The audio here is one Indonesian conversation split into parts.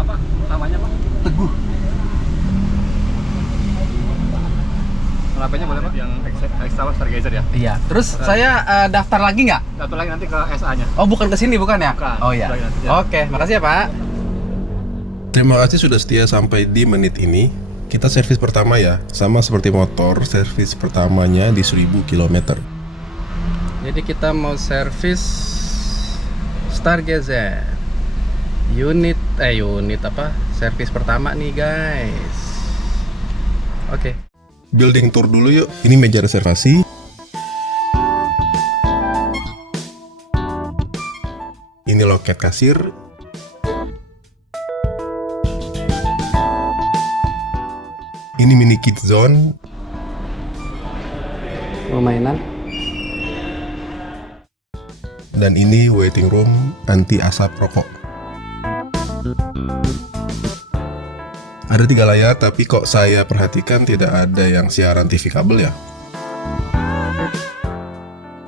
apa namanya Pak? Teguh. HP-nya boleh Pak? Yang extra Stargazer ya? Iya. Terus saya daftar lagi nggak? Satu lagi nanti ke SA-nya. Oh, bukan ke sini bukan ya? Bukan. Oh iya. Nanti, ya. Oke, makasih ya Pak. Terima kasih sudah setia sampai di menit ini. Kita servis pertama ya, sama seperti motor, servis pertamanya di 1000 km. Jadi kita mau servis Stargazer. Unit apa? Servis pertama nih guys. Oke. Building tour dulu yuk. Ini meja reservasi. Ini loket kasir. Ini mini kid zone. Mainan. Dan ini waiting room anti asap rokok. Ada 3 layar, tapi kok saya perhatikan tidak ada yang siaran TV kabel ya.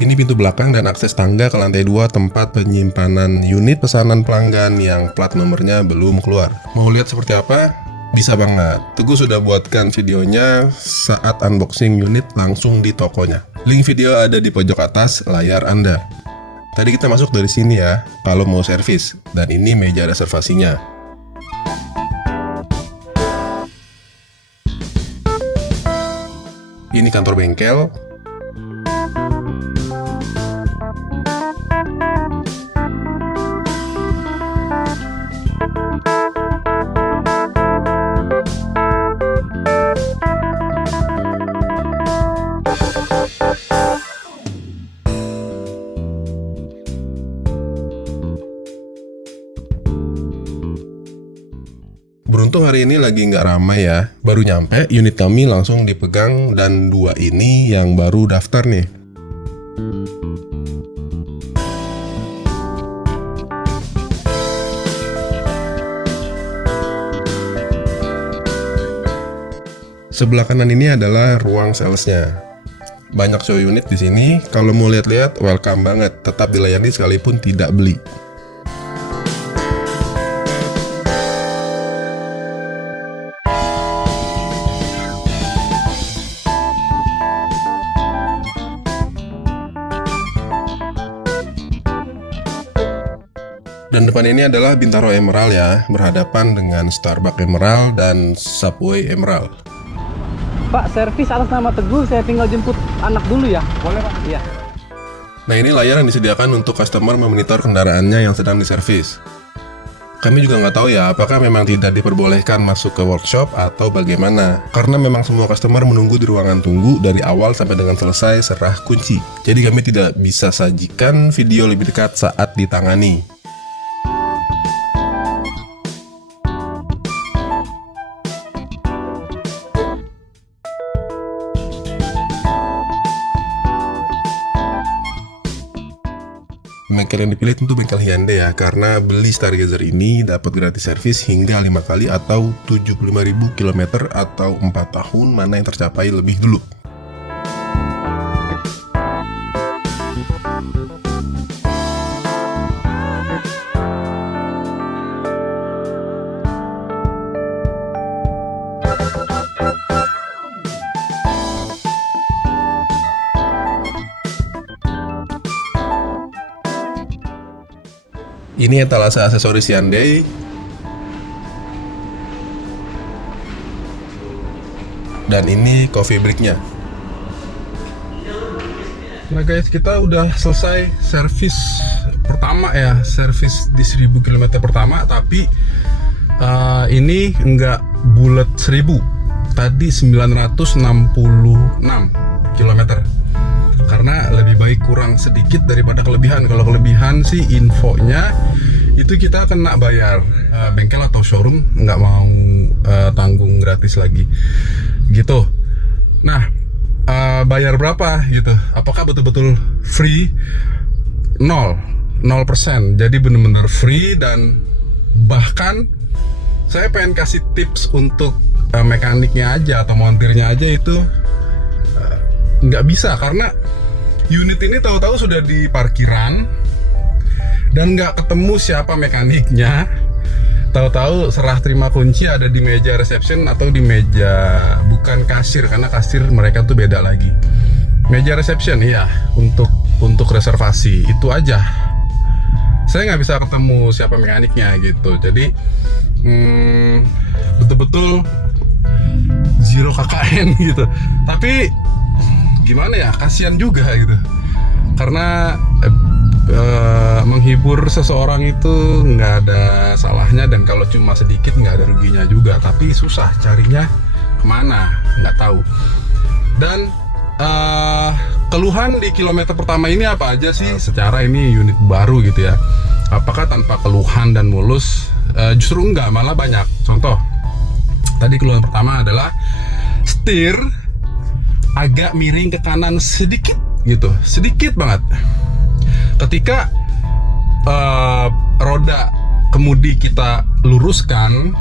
Ini pintu belakang dan akses tangga ke lantai 2 tempat penyimpanan unit pesanan pelanggan yang plat nomornya belum keluar. Mau lihat seperti apa? Bisa banget. Teguh sudah buatkan videonya saat unboxing unit langsung di tokonya. Link video ada di pojok atas layar Anda. Tadi kita masuk dari sini ya, kalau mau servis. Dan ini meja reservasinya. Ini kantor bengkel. Beruntung hari ini lagi nggak ramai ya. Baru nyampe, unit kami langsung dipegang dan 2 ini yang baru daftar nih. Sebelah kanan ini adalah ruang salesnya. Banyak show unit di sini. Kalau mau lihat-lihat, welcome banget. Tetap dilayani sekalipun tidak beli. Dan depan ini adalah Bintaro Emerald ya, berhadapan dengan Starbucks Emerald dan Subway Emerald. Pak, servis atas nama Teguh, saya tinggal jemput anak dulu ya. Boleh Pak? Iya. Nah, ini layar yang disediakan untuk customer memonitor kendaraannya yang sedang diservis. Kami juga nggak tahu ya, apakah memang tidak diperbolehkan masuk ke workshop atau bagaimana. Karena memang semua customer menunggu di ruangan tunggu dari awal sampai dengan selesai serah kunci. Jadi kami tidak bisa sajikan video lebih dekat saat ditangani. Bengkel yang dipilih tentu bengkel Hyundai ya, karena beli Stargazer ini dapat gratis servis hingga 5 kali atau 75.000 km atau 4 tahun, mana yang tercapai lebih dulu. Ini etalase aksesoris Hyundai. Dan ini coffee break-nya. Nah guys, kita udah selesai servis pertama ya, servis di 1000 km pertama, tapi ini enggak bulat 1000. Tadi 966 km. Karena lebih baik kurang sedikit daripada kelebihan. Kalau kelebihan sih infonya itu kita kena bayar. Bengkel atau showroom nggak mau tanggung gratis lagi gitu. Nah, bayar berapa gitu? Apakah betul-betul free? 0%. Jadi bener-bener free. Dan bahkan saya pengen kasih tips untuk mekaniknya aja atau montirnya aja, itu nggak bisa karena unit ini tahu-tahu sudah di parkiran dan nggak ketemu siapa mekaniknya, Tahu-tahu serah terima kunci ada di meja reception atau di meja bukan kasir, karena kasir mereka tuh beda lagi. Meja reception iya, untuk reservasi itu aja. Saya nggak bisa ketemu siapa mekaniknya gitu. Jadi betul-betul zero KKN gitu. Tapi gimana ya, kasihan juga gitu. Karena menghibur seseorang itu nggak ada salahnya, dan kalau cuma sedikit nggak ada ruginya juga. Tapi susah carinya kemana, nggak tahu. Dan keluhan di kilometer pertama ini apa aja sih? Secara ini unit baru gitu ya. Apakah tanpa keluhan dan mulus? Justru enggak, malah banyak. Contoh, tadi keluhan pertama adalah setir agak miring ke kanan sedikit gitu, sedikit banget. Ketika roda kemudi kita luruskan,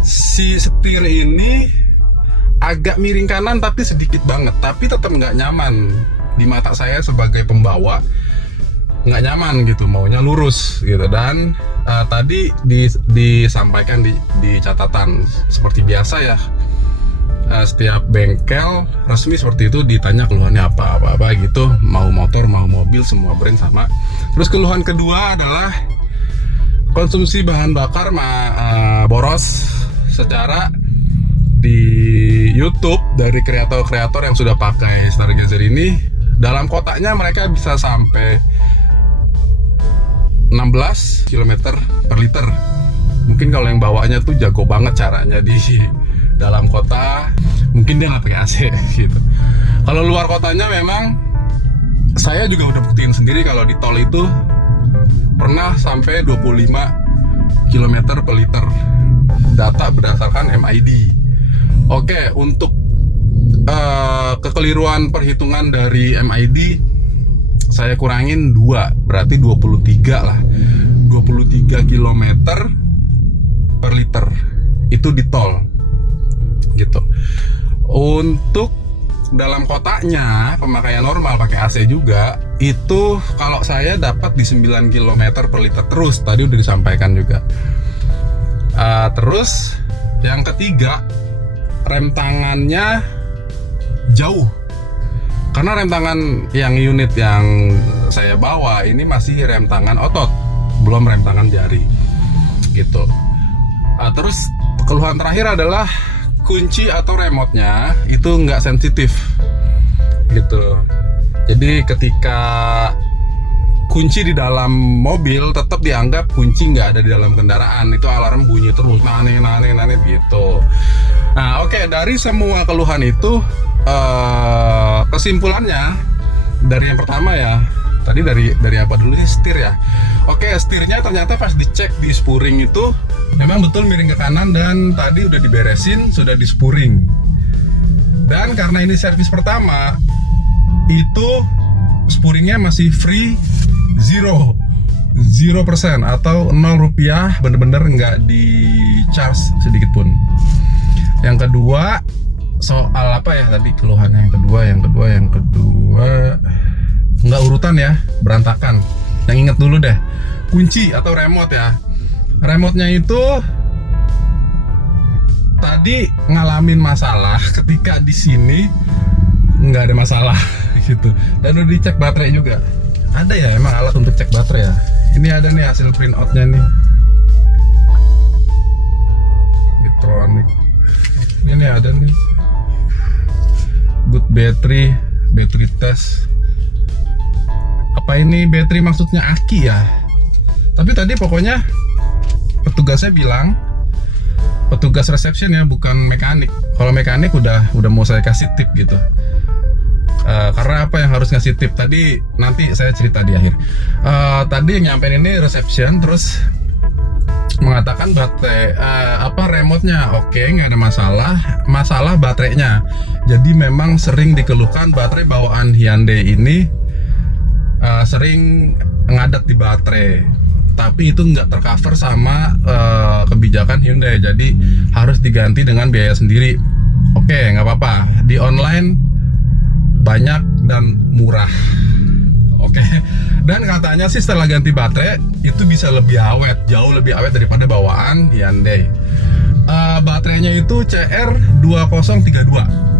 si setir ini agak miring kanan tapi sedikit banget, tapi tetap nggak nyaman di mata saya sebagai pembawa, nggak nyaman gitu, maunya lurus gitu. Dan tadi disampaikan di catatan seperti biasa ya, setiap bengkel resmi seperti itu ditanya keluhannya apa gitu, mau motor mau mobil semua brand sama. Terus keluhan kedua adalah konsumsi bahan bakar boros. Secara di YouTube dari kreator-kreator yang sudah pakai Stargazer ini, dalam kotaknya mereka bisa sampai 16 km per liter. Mungkin kalau yang bawanya tuh jago banget caranya di dalam kota, mungkin dia nggak pakai AC gitu. Kalau luar kotanya memang saya juga udah buktiin sendiri kalau di tol itu pernah sampai 25 km per liter. Data berdasarkan MID. Oke, untuk kekeliruan perhitungan dari MID saya kurangin 2, berarti 23 lah. 23 km per liter itu di tol gitu. Untuk dalam kotaknya pemakaian normal pakai AC juga itu kalau saya dapat di 9 km per liter terus, tadi udah disampaikan juga. Terus yang ketiga, rem tangannya jauh. Karena rem tangan yang unit yang saya bawa ini masih rem tangan otot, belum rem tangan jari gitu. Terus keluhan terakhir adalah kunci atau remote-nya itu nggak sensitif gitu. Jadi ketika kunci di dalam mobil tetap dianggap kunci nggak ada di dalam kendaraan, itu alarm bunyi terus nane gitu. Nah oke, dari semua keluhan itu kesimpulannya dari yang pertama ya, tadi dari apa dulu sih, setir ya. Oke, setirnya ternyata pas dicek di spuring itu memang betul miring ke kanan, dan tadi udah diberesin, sudah di spuring. Dan karena ini servis pertama, itu spuringnya masih free 0% atau 0 rupiah, bener-bener nggak di charge sedikit pun. Yang kedua, soal apa ya tadi keluhannya, yang kedua nggak urutan ya, berantakan. Yang inget dulu deh, kunci atau remote ya. Remote-nya itu tadi ngalamin masalah ketika di sini nggak ada masalah gitu. Dan udah dicek baterai juga. Ada ya emang alat untuk cek baterai ya. Ini ada nih hasil print out-nya nih. Bitronic. Ini ada nih. Good battery test. Apa ini battery maksudnya aki ya? Tapi tadi pokoknya petugasnya bilang, petugas reception ya, bukan mekanik. Kalau mekanik udah mau saya kasih tip gitu. Karena apa yang harus ngasih tip tadi nanti saya cerita di akhir. Tadi yang nyampein ini reception, terus mengatakan baterai remote-nya oke, nggak ada masalah baterainya. Jadi memang sering dikeluhkan baterai bawaan Hyundai ini sering ngadat di baterai, tapi itu nggak tercover sama kebijakan Hyundai, jadi harus diganti dengan biaya sendiri. Oke, nggak apa-apa, di online banyak dan murah. Oke, Dan katanya sih setelah ganti baterai itu bisa lebih awet, jauh lebih awet daripada bawaan Hyundai. Baterainya itu CR2032.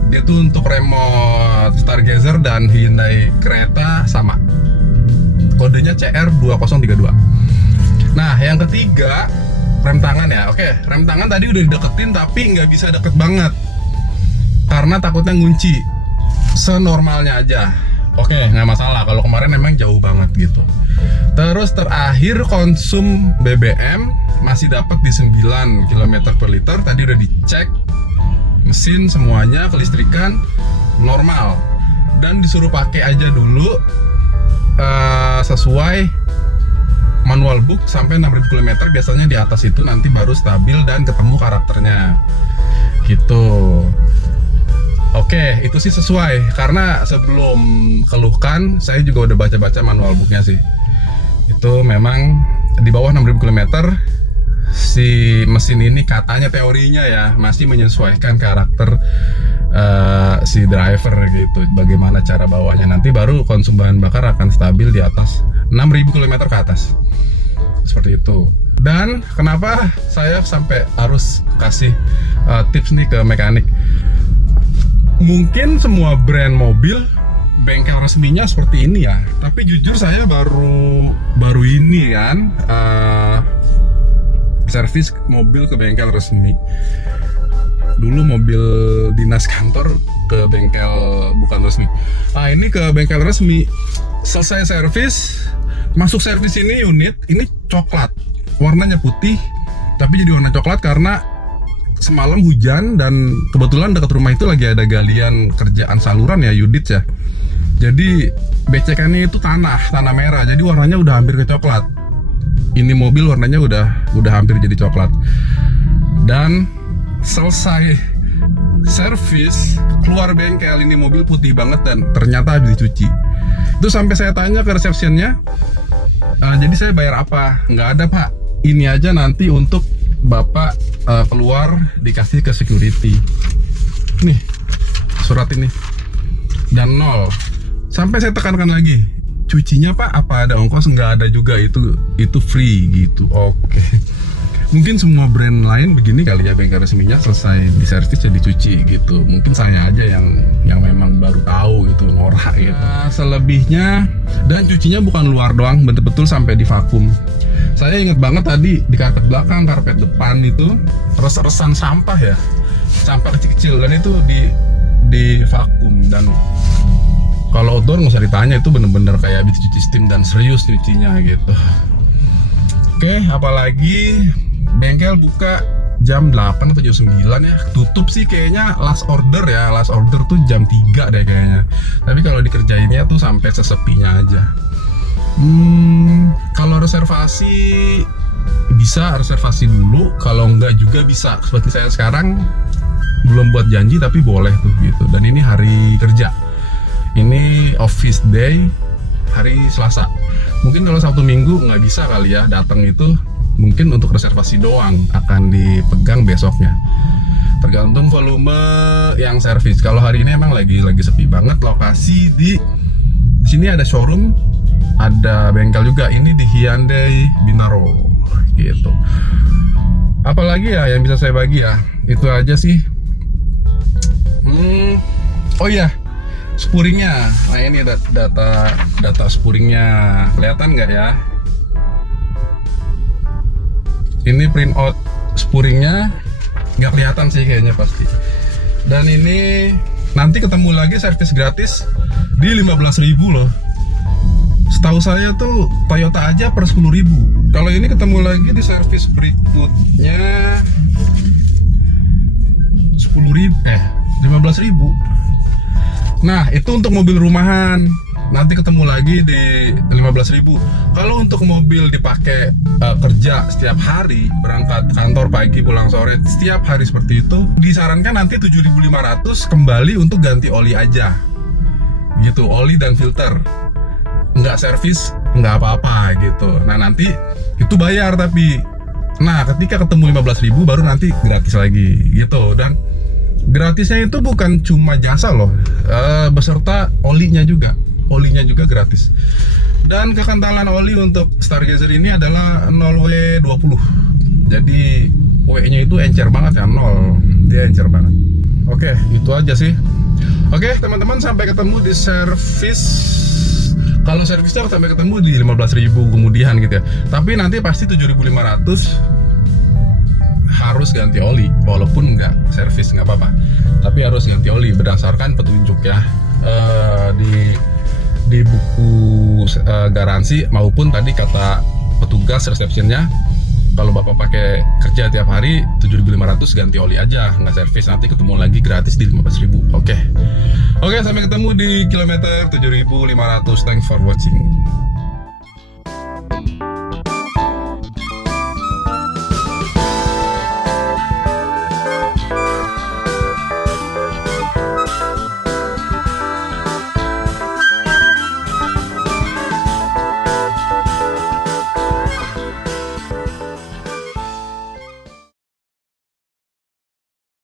Itu untuk remote Stargazer dan Hyundai Creta sama. Kodenya CR2032. Nah, yang ketiga rem tangan ya. Oke, rem tangan tadi udah dideketin tapi nggak bisa deket banget karena takutnya ngunci. Senormalnya aja. Oke, nggak masalah. Kalau kemarin memang jauh banget gitu. Terus terakhir konsum BBM masih dapat di 9 km per liter. Tadi udah dicek mesin semuanya, kelistrikan normal. Dan disuruh pakai aja dulu sesuai manual book sampai 6.000 km. Biasanya di atas itu nanti baru stabil dan ketemu karakternya gitu. Oke, itu sih sesuai karena sebelum keluhkan saya juga udah baca-baca manual booknya sih. Itu memang di bawah 6.000 km si mesin ini katanya teorinya ya masih menyesuaikan karakter si driver gitu. Bagaimana cara bawanya nanti baru konsum bahan bakar akan stabil di atas 6.000 km ke atas. Seperti itu. Dan kenapa saya sampai harus kasih tips nih ke mekanik? Mungkin semua brand mobil bengkel resminya seperti ini ya, tapi jujur saya baru ini kan servis mobil ke bengkel resmi. Dulu mobil dinas kantor ke bengkel bukan resmi. Nah, ini ke bengkel resmi. Selesai servis, masuk servis ini unit ini coklat, warnanya putih tapi jadi warna coklat karena semalam hujan dan kebetulan dekat rumah itu lagi ada galian kerjaan saluran ya, Yudit ya. Jadi becekannya itu tanah merah, jadi warnanya udah hampir ke coklat. Ini mobil warnanya udah hampir jadi coklat. Dan selesai servis keluar bengkel ini mobil putih banget dan ternyata habis dicuci. Itu sampai saya tanya ke resepsionnya, jadi saya bayar apa? Nggak ada pak, ini aja nanti untuk bapak keluar dikasih ke security. Nih surat ini dan 0. Sampai saya tekankan lagi, cucinya pak apa ada ongkos? Nggak ada juga, itu free gitu. Oke. Mungkin semua brand lain begini kali ya, bengkel resminya selesai diservis ya dicuci gitu. Mungkin saya aja yang memang baru tahu gitu, norak gitu. Selebihnya, dan cucinya bukan luar doang, betul-betul sampai di vakum. Saya inget banget tadi di karpet belakang, karpet depan itu res-resan sampah ya, sampah kecil-kecil, dan itu di vakum. Dan kalau outdoor nggak usah ditanya, itu bener-bener kayak habis dicuci steam dan serius nyucinya gitu. Oke, apalagi bengkel buka jam 8 atau jam 9 ya. Tutup sih kayaknya last order ya. Last order tuh jam 3 deh kayaknya. Tapi kalau dikerjainnya tuh sampai sesepinya aja. Kalau reservasi bisa reservasi dulu. Kalau enggak juga bisa. Seperti saya sekarang belum buat janji tapi boleh tuh gitu. Dan ini hari kerja. Ini office day hari Selasa. Mungkin kalau Sabtu Minggu nggak bisa kali ya datang itu. Mungkin untuk reservasi doang akan dipegang besoknya. Tergantung volume yang servis. Kalau hari ini emang lagi sepi banget. Lokasi di sini ada showroom, ada bengkel juga. Ini di Hyundai Binaro gitu. Apalagi ya yang bisa saya bagi ya. Itu aja sih. Oh iya, spuringnya. Nah ini data spuringnya. Kelihatan nggak ya? Ini print out spuringnya, nggak kelihatan sih kayaknya pasti. Dan ini nanti ketemu lagi servis gratis di 15.000 loh. Setahu saya tuh Toyota aja per 10.000. Kalau ini ketemu lagi di servis berikutnya 15.000. Nah itu untuk mobil rumahan. Nanti ketemu lagi di 15.000. Kalau untuk mobil dipakai kerja setiap hari, berangkat kantor pagi pulang sore setiap hari seperti itu, disarankan nanti 7.500 kembali untuk ganti oli aja gitu, oli dan filter. Nggak servis nggak apa-apa gitu. Nah nanti itu bayar tapi nah ketika ketemu 15.000 baru nanti gratis lagi gitu. Dan gratisnya itu bukan cuma jasa loh, beserta olinya juga gratis. Dan kekentalan oli untuk Stargazer ini adalah 0W20. Jadi W-nya itu encer banget ya, 0. Dia encer banget. Oke, itu aja sih. Oke, teman-teman, sampai ketemu di servis. Kalau servisnya sampai ketemu di 15.000 kemudian gitu ya. Tapi nanti pasti 7.500 harus ganti oli, walaupun nggak servis nggak apa-apa. Tapi harus ganti oli berdasarkan petunjuk ya, di buku garansi maupun tadi kata petugas resepsionnya. Kalau Bapak pakai kerja tiap hari 7.500 ganti oli aja, nggak servis, nanti ketemu lagi gratis di 15.000. Oke, sampai ketemu di kilometer 7.500. Thanks for watching.